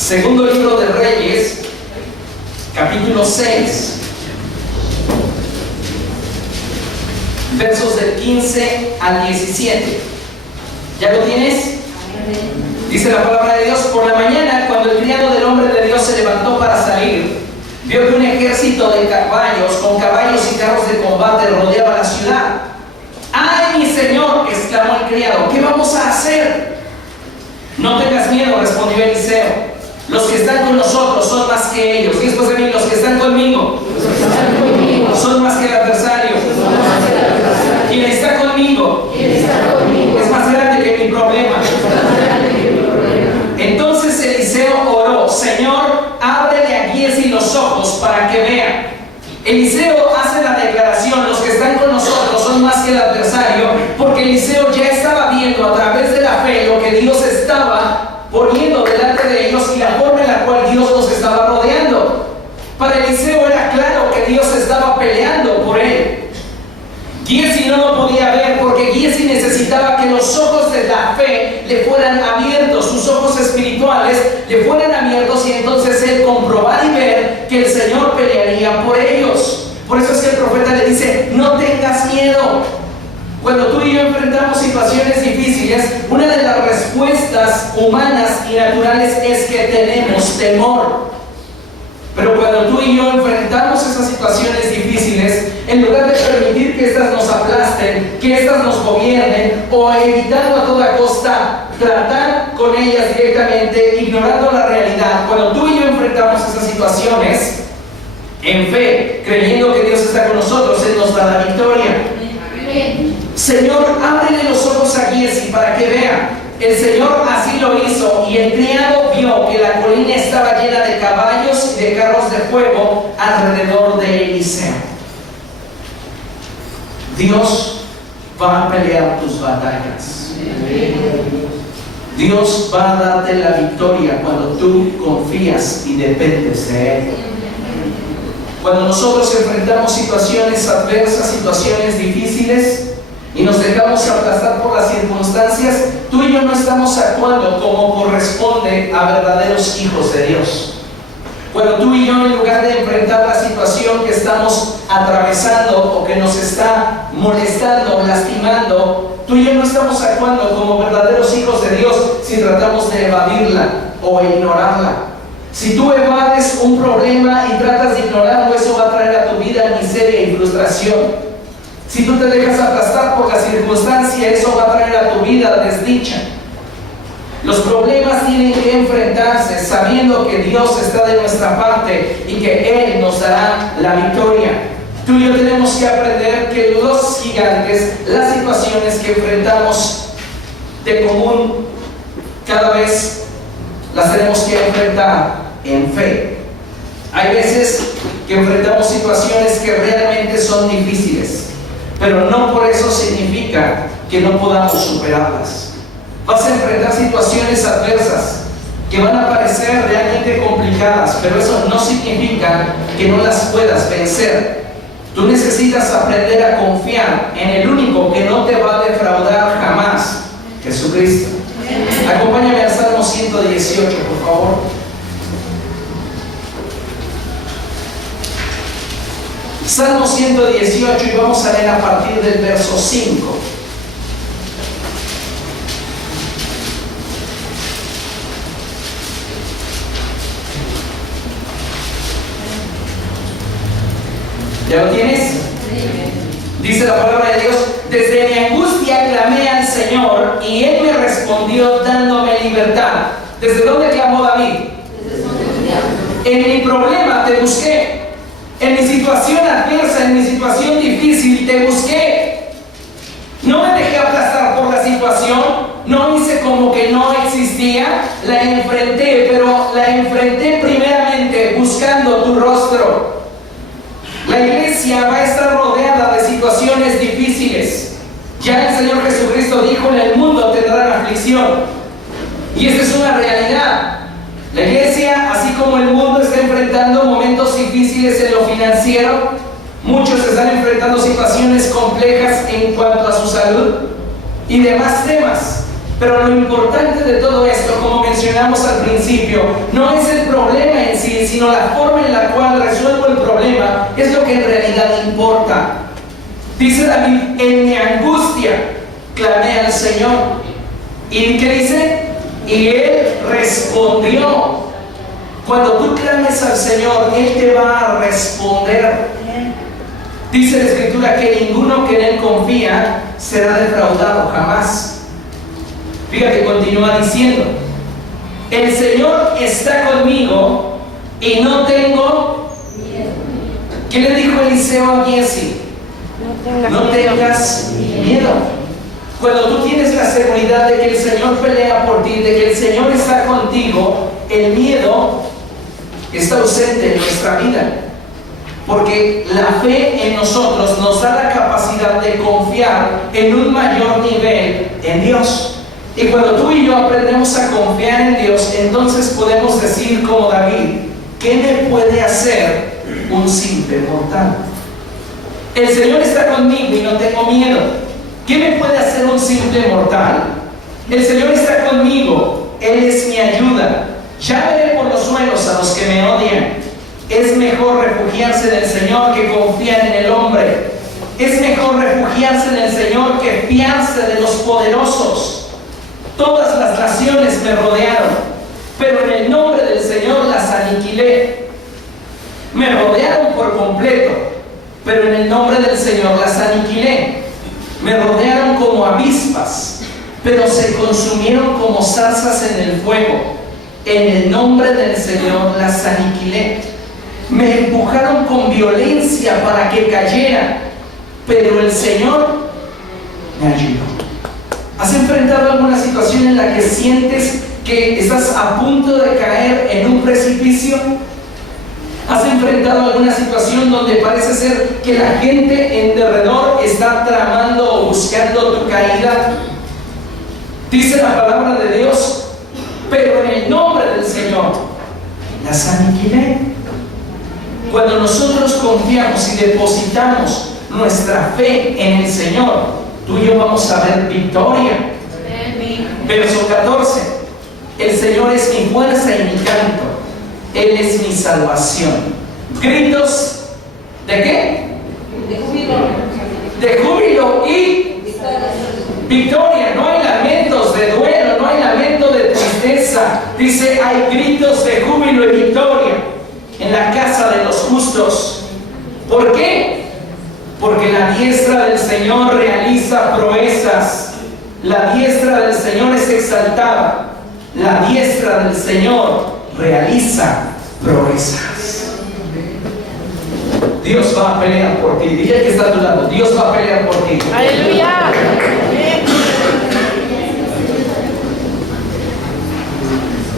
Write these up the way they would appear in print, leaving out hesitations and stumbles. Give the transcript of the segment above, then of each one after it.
Segundo libro de Reyes, capítulo 6, versos del 15 al 17. ¿Ya lo tienes? Dice la palabra de Dios: por la mañana, cuando el criado del hombre de Dios se levantó para salir, vio que un ejército de caballos, con caballos y carros de combate, rodeaba la ciudad. ¡Ay, mi señor!, exclamó el criado, ¿qué vamos a hacer? No tengas miedo, respondió Eliseo. Los que están con nosotros son más que ellos. Y después de mí, los que están conmigo son más que el adversario. Quien está conmigo es más grande que mi problema. Entonces Eliseo oró: Señor, ábrele a Giezi los ojos para que vea. Eliseo hace la declaración: los que están con nosotros son más que el adversario, porque Eliseo ya estaba viendo a través de la fe lo que Dios estaba poniendo delante de ellos y la forma en la cual Dios los estaba rodeando. Para Eliseo era claro que Dios estaba peleando por él. Giezi no lo podía ver porque Giezi necesitaba que los ojos de la fe le fueran abiertos, sus ojos espirituales le fueran abiertos, y entonces él comprobar y ver que el Señor pelearía por ellos. Por eso es que el profeta le dice: no tengas miedo. Cuando tú y yo enfrentamos situaciones difíciles, una de las respuestas humanas y naturales es que tenemos temor. Pero cuando tú y yo enfrentamos esas situaciones difíciles, en lugar de permitir que éstas nos aplasten, que éstas nos gobiernen, o evitando a toda costa tratar con ellas directamente, ignorando la realidad, cuando tú y yo enfrentamos esas situaciones en fe, creyendo que Dios está con nosotros, Él nos da la victoria. Señor, ábrele los ojos a Giezi para que vea. El Señor así lo hizo, y el criado vio que la colina estaba llena de caballos y de carros de fuego alrededor de Eliseo. Dios va a pelear tus batallas. Dios va a darte la victoria cuando tú confías y dependes de Él. Cuando nosotros enfrentamos situaciones adversas, situaciones difíciles, y nos dejamos aplastar por las circunstancias, tú y yo no estamos actuando como corresponde a verdaderos hijos de Dios. Cuando tú y yo, en lugar de enfrentar la situación que estamos atravesando o que nos está molestando, lastimando, tú y yo no estamos actuando como verdaderos hijos de Dios si tratamos de evadirla o ignorarla. Si tú evades un problema y tratas de ignorarlo, eso va a traer a tu vida miseria y frustración. Si tú te dejas aplastar por la circunstancia, eso va a traer a tu vida desdicha. Los problemas tienen que enfrentarse sabiendo que Dios está de nuestra parte y que Él nos dará la victoria. Tú y yo tenemos que aprender que los gigantes, las situaciones que enfrentamos de común, cada vez las tenemos que enfrentar en fe. Hay veces que enfrentamos situaciones que realmente son difíciles, pero no por eso significa que no podamos superarlas. Vas a enfrentar situaciones adversas que van a parecer realmente complicadas, pero eso no significa que no las puedas vencer. Tú necesitas aprender a confiar en el único que no te va a defraudar jamás, Jesucristo. Acompáñame al Salmo 118, por favor. Salmo 118, y vamos a leer a partir del verso 5. ¿Ya lo tienes? Dice la palabra de Dios: desde mi angustia clamé al Señor, y Él me respondió dándome libertad. ¿Desde dónde clamó David? En mi problema te busqué. En mi situación adversa, en mi situación difícil, te busqué. No me dejé aplastar por la situación, no hice como que no existía, la enfrenté, pero la enfrenté primeramente buscando tu rostro. La iglesia va a estar rodeada de situaciones difíciles. Ya el Señor Jesucristo dijo: en el mundo tendrán aflicción. Y esta es una realidad. La iglesia, así como el mundo, está enfrentando momentos difíciles en lo financiero. Muchos están enfrentando situaciones complejas en cuanto a su salud y demás temas. Pero lo importante de todo esto, como mencionamos al principio, no es el problema en sí, sino la forma en la cual resuelvo el problema, es lo que en realidad importa. Dice David, en mi angustia clamé al Señor. ¿Y qué dice? Y Él respondió. Cuando tú clames al Señor, Él te va a responder. Dice la Escritura que ninguno que en Él confía será defraudado jamás. Fíjate, continúa diciendo, el Señor está conmigo y no tengo miedo. ¿Qué le dijo Eliseo a Giesi? No tengas miedo. Cuando tú tienes la seguridad de que el Señor pelea por ti, de que el Señor está contigo, el miedo está ausente en nuestra vida. Porque la fe en nosotros nos da la capacidad de confiar en un mayor nivel en Dios. Y cuando tú y yo aprendemos a confiar en Dios, entonces podemos decir como David, ¿qué me puede hacer un simple mortal? El Señor está conmigo y no tengo miedo. ¿Qué me puede hacer un simple mortal? El Señor está conmigo, Él es mi ayuda. Ya veré por los suelos a los que me odian. Es mejor refugiarse en el Señor que confiar en el hombre. Es mejor refugiarse en el Señor que fiarse de los poderosos. Todas las naciones me rodearon, pero en el nombre del Señor las aniquilé. Me rodearon por completo, pero en el nombre del Señor las aniquilé. Me rodearon como avispas, pero se consumieron como zarzas en el fuego. En el nombre del Señor las aniquilé. Me empujaron con violencia para que cayera, pero el Señor me ayudó. ¿Has enfrentado alguna situación en la que sientes que estás a punto de caer en un precipicio? ¿Has enfrentado alguna situación donde parece ser que la gente en derredor está tramando o buscando tu caída? Dice la palabra de Dios, pero en el nombre del Señor las aniquilé. Cuando nosotros confiamos y depositamos nuestra fe en el Señor, tú y yo vamos a ver victoria. Verso 14. El Señor es mi fuerza y mi canto. Él es mi salvación. Gritos ¿de qué? De júbilo y victoria. No hay lamentos de duelo, no hay lamento de tristeza. Dice, hay gritos de júbilo y victoria en la casa de los justos. ¿Por qué? Porque la diestra del Señor realiza proezas. La diestra del Señor es exaltada. La diestra del Señor realiza proezas. Dios va a pelear por ti. Dile que está a tu lado, Dios va a pelear por ti. ¡Aleluya!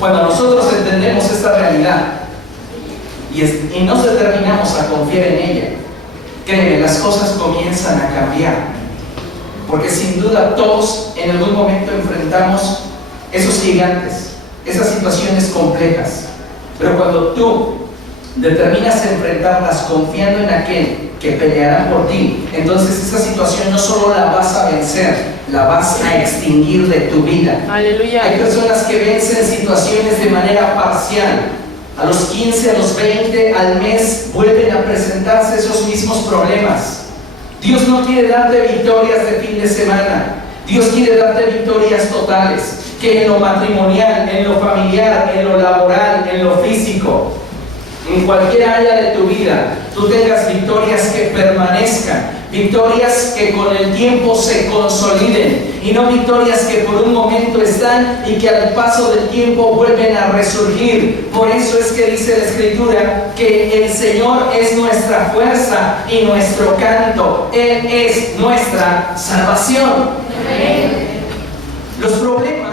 Cuando nosotros entendemos esta realidad y nos determinamos a confiar en ella, créeme, las cosas comienzan a cambiar. Porque sin duda todos en algún momento enfrentamos esos gigantes, esas situaciones complejas. Pero cuando tú determinas enfrentarlas confiando en aquel que peleará por ti, entonces esa situación no solo la vas a vencer, la vas a extinguir de tu vida. Aleluya. Hay personas que vencen situaciones de manera parcial. A los 15, a los 20, al mes vuelven a presentarse esos mismos problemas. Dios no quiere darte victorias de fin de semana. Dios quiere darte victorias totales, que en lo matrimonial, en lo familiar, en lo laboral, en lo físico, en cualquier área de tu vida, tú tengas victorias que permanezcan, victorias que con el tiempo se consoliden y no victorias que por un momento están y que al paso del tiempo vuelven a resurgir. Por eso es que dice la Escritura que el Señor es nuestra fuerza y nuestro canto. Él es nuestra salvación. Los problemas